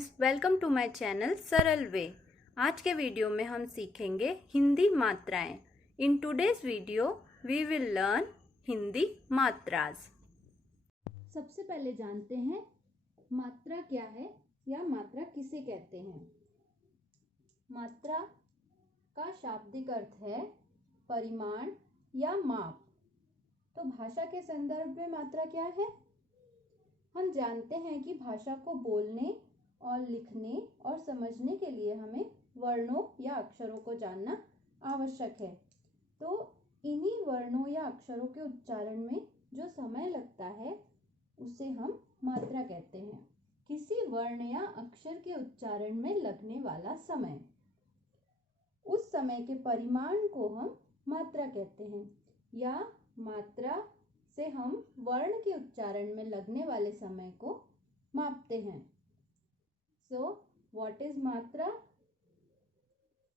Friends, welcome to my channel Saral way. आज के video में हम सीखेंगे हिंदी मात्राएं। In today's video we will learn Hindi matras. सबसे पहले जानते हैं मात्रा क्या है या मात्रा किसे कहते हैं। मात्रा का शाब्दिक अर्थ है परिमाण या माप। तो भाषा के संदर्भ में मात्रा क्या है? हम जानते हैं कि भाषा को बोलने और लिखने और समझने के लिए हमें वर्णों या अक्षरों को जानना आवश्यक है। तो इन्हीं वर्णों या अक्षरों के उच्चारण में जो समय लगता है उसे हम मात्रा कहते हैं। किसी वर्ण या अक्षर के उच्चारण में लगने वाला समय, उस समय के परिमाण को हम मात्रा कहते हैं, या मात्रा से हम वर्ण के उच्चारण में लगने वाले समय को मापते हैं। So, what is matra?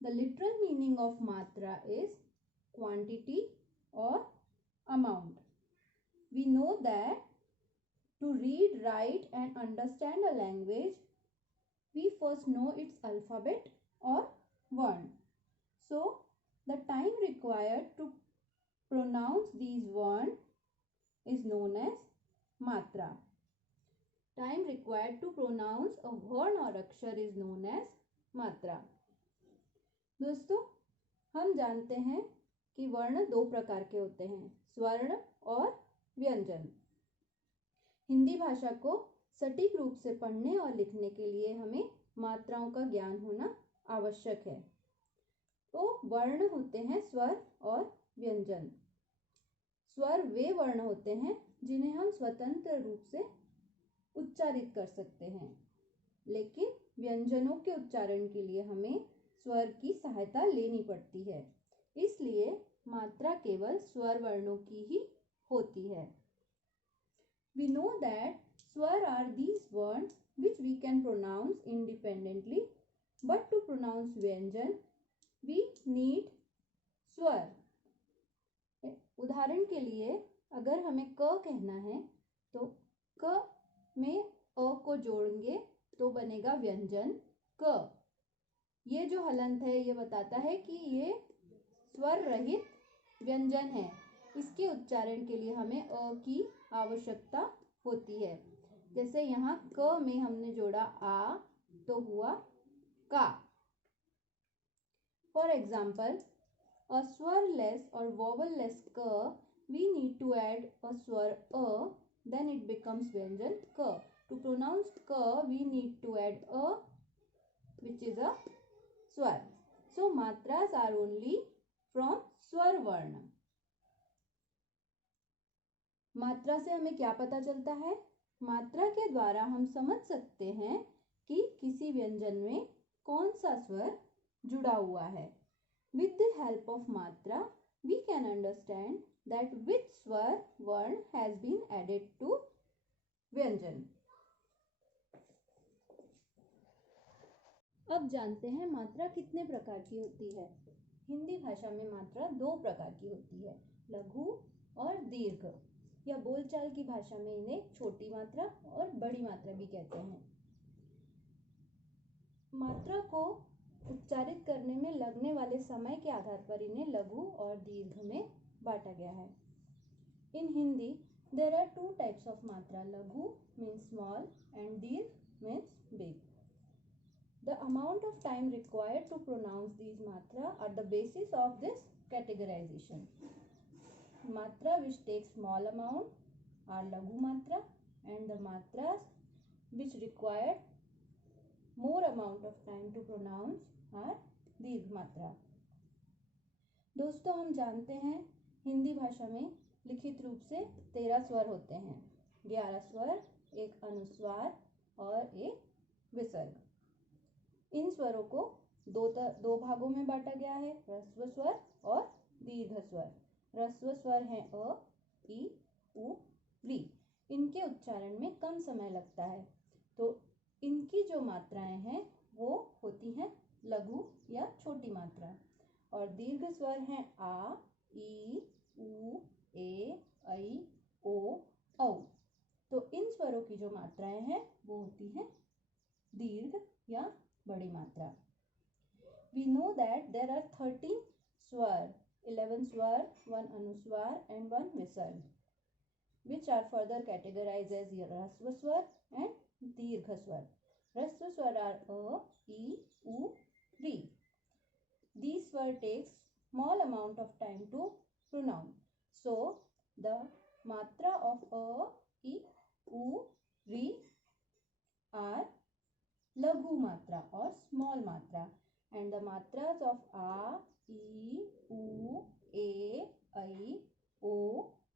The literal meaning of matra is quantity or amount. We know that to read, write and understand a language, we first know its alphabet or word. So, the time required to pronounce these words is known as matra. Time required to pronounce a word or अक्षर is known as मात्रा। दोस्तों, हम जानते हैं कि वर्ण दो प्रकार के होते हैं, स्वर्ण और व्यंजन। हिंदी भाषा को सटीक रूप से पढ़ने और लिखने के लिए हमें मात्राओं का ज्ञान होना आवश्यक है। तो वर्ण होते हैं स्वर और व्यंजन। स्वर वे वर्ण होते हैं जिन्हें हम स्वतंत्र रूप से उच्चारित कर सकते हैं, लेकिन व्यंजनों के उच्चारण के लिए हमें स्वर की सहायता लेनी पड़ती है। इसलिए मात्रा केवल स्वर वर्णों की ही होती है। We know that swar are these words which we can pronounce independently, but to pronounce व्यंजन we need स्वर। उदाहरण के लिए अगर हमें क कहना है तो क में अ को जोड़ेंगे तो बनेगा व्यंजन क। ये जो हलंत है ये बताता है कि ये स्वर रहित व्यंजन है। इसके उच्चारण के लिए हमें अ की आवश्यकता होती है। जैसे यहाँ क में हमने जोड़ा आ तो हुआ का। For example, a swarless or vowelless ka, we need to add a swar a, then it becomes व्यंजन क। To pronounce ka, we need to add a, which is a swar. So matras are only from swar वर्ण। मात्रा से हमें क्या पता चलता है? मात्रा के द्वारा हम समझ सकते हैं कि किसी व्यंजन में कौन सा स्वर जुड़ा हुआ है। With the help of matra, we can understand that which swar word has been added to व्यंजन। अब जानते हैं मात्रा कितने प्रकार की होती है। हिंदी भाषा में मात्रा दो प्रकार की होती है, लघु और दीर्घ, या बोलचाल की भाषा में इन्हें छोटी मात्रा और बड़ी मात्रा भी कहते हैं। मात्रा को उच्चारित करने में लगने वाले समय के आधार पर इन्हें लघु और दीर्घ में बांटा गया है। In Hindi there are two types of matra. Laghu means small and dirgha means big. The amount of time required to pronounce these matra are the basis of this categorization. Matra which take small amount are laghu matra and the matra which required more amount of time to pronounce are दीर्घ मात्रा। दोस्तों, हम जानते हैं हिंदी भाषा में लिखित रूप से 13 स्वर होते हैं, 11 स्वर, एक अनुस्वार और एक विसर्ग। इन स्वरों को दो भागों में बांटा गया है, ह्रस्व स्वर और दीर्घ स्वर। ह्रस्व स्वर हैं अ, ई, उ, री। इनके उच्चारण में कम समय लगता है, तो इनकी जो मात्राएं हैं वो होती हैं लघु या छोटी मात्रा। और दीर्घ स्वर हैं आ, ई, उ, ए, ऐ, ओ, औ। तो इन स्वरों की जो मात्राएं हैं वो होती हैं दीर्घ या बड़ी मात्रा। We know that there are 13 स्वर, 11 स्वर, 1 अनुस्वार and 1 विसर्ग, which are further categorized as ह्रस्व स्वर and दीर्घ स्वर. ह्रस्व स्वर are a, e, u, ri. These swer takes small amount of time to pronounce. So the matra of a, e, u, ri are लघु मात्रा or small matra, and the matras of a, e, u, a, I, o,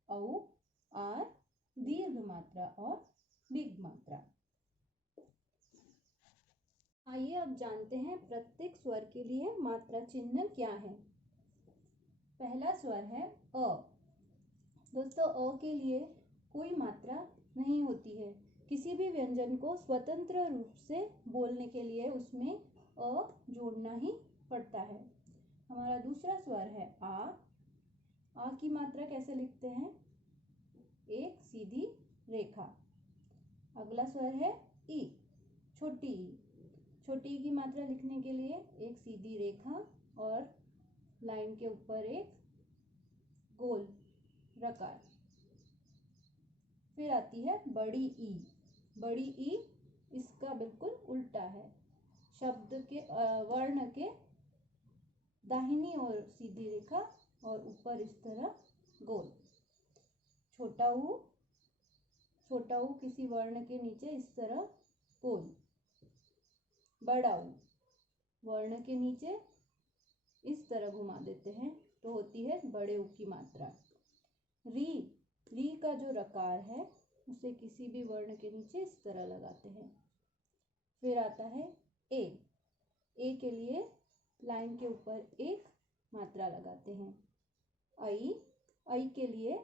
au are दीर्घ मात्रा और big मात्रा। आइए अब जानते हैं प्रत्येक स्वर के लिए मात्रा चिन्ह क्या है। पहला स्वर है अ। दोस्तों अ के लिए कोई मात्रा नहीं होती है। किसी भी व्यंजन को स्वतंत्र रूप से बोलने के लिए उसमें अ जोड़ना ही पड़ता है। हमारा दूसरा स्वर है आ। आ की मात्रा कैसे लिखते हैं? एक सीधी रेखा। अगला स्वर है ई, छोटी ई। छोटी ई की मात्रा लिखने के लिए एक सीधी रेखा और लाइन के ऊपर एक गोल रकार। फिर आती है बड़ी ई। बड़ी ई इसका बिल्कुल उल्टा है। शब्द के वर्ण के दाहिनी ओर सीधी रेखा और ऊपर इस तरह गोल। छोटा ऊ, छोटा ऊ किसी वर्ण के नीचे इस तरह गोल। बड़ा ऊ वर्ण के नीचे इस तरह घुमा देते हैं तो होती है बड़े ऊ की मात्रा। री, री का जो रकार है उसे किसी भी वर्ण के नीचे इस तरह लगाते हैं। फिर आता है ए। ए के लिए लाइन के ऊपर एक मात्रा लगाते हैं। आई, आई के लिए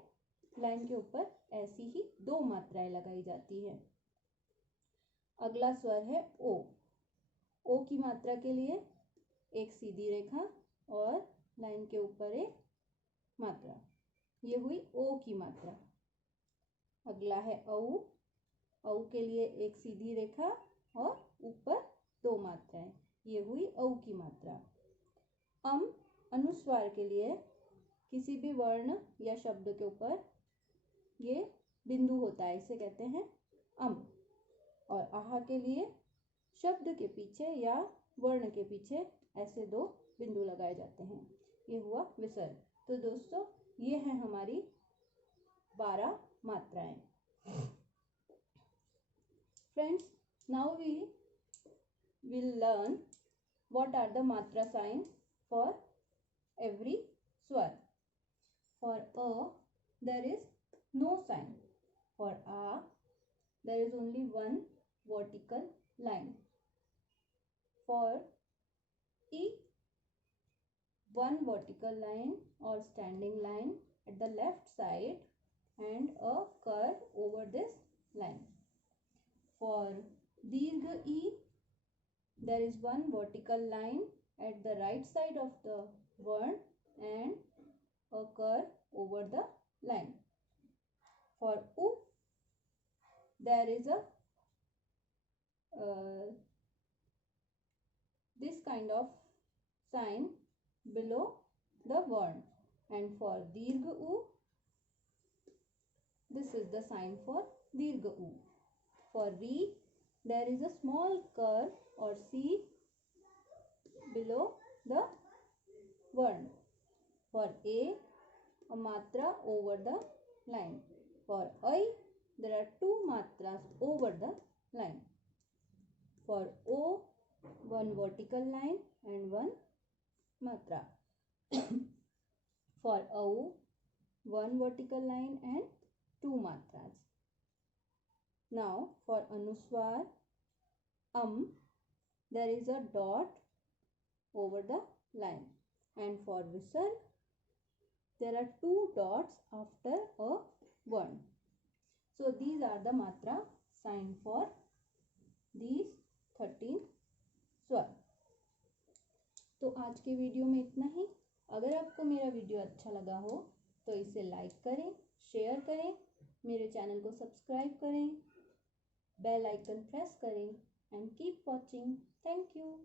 लाइन के ऊपर ऐसी ही 2 मात्राएं लगाई जाती है। अगला स्वर है ओ। ओ की मात्रा के लिए एक सीधी रेखा और लाइन के ऊपर एक मात्रा, ये हुई ओ की मात्रा। अगला है औ। औ के लिए एक सीधी रेखा और ऊपर 2 मात्राएं, ये हुई औ की मात्रा। अनुस्वार के लिए किसी भी वर्ण या शब्द के ऊपर ये बिंदु होता है, इसे कहते हैं अम। और आहा के लिए शब्द के पीछे या वर्ण के पीछे ऐसे 2 बिंदु लगाए जाते हैं, ये हुआ विसर्ग। तो दोस्तों ये है हमारी 12 मात्राएं। Friends, now we will learn what are the matra signs for every swar. For a there is no sign. For a there is only one vertical line. For e, one vertical line or standing line at the left side and a curve over this line. For dirgha e, there is one vertical line at the right side of the word and a curve over the line. For u, there is a this kind of sign below the word, and for dirgha u, this is the sign for dirgha u. For re, there is a small curve or C below the word. For a matra over the line. For I, there are 2 matras over the line. For O, 1 vertical line and 1 matra. For au, 1 vertical line and 2 matras. Now for anuswar, there is a dot over the line, and for visarg, there are 2 dots after a word. So these are the matra sign for these 13 स्वर। तो आज के video में इतना ही। अगर आपको मेरा video अच्छा लगा हो तो इसे लाइक करें, शेयर करें, मेरे चैनल को सब्सक्राइब करें, बेल आइकन प्रेस करें and keep watching. Thank you.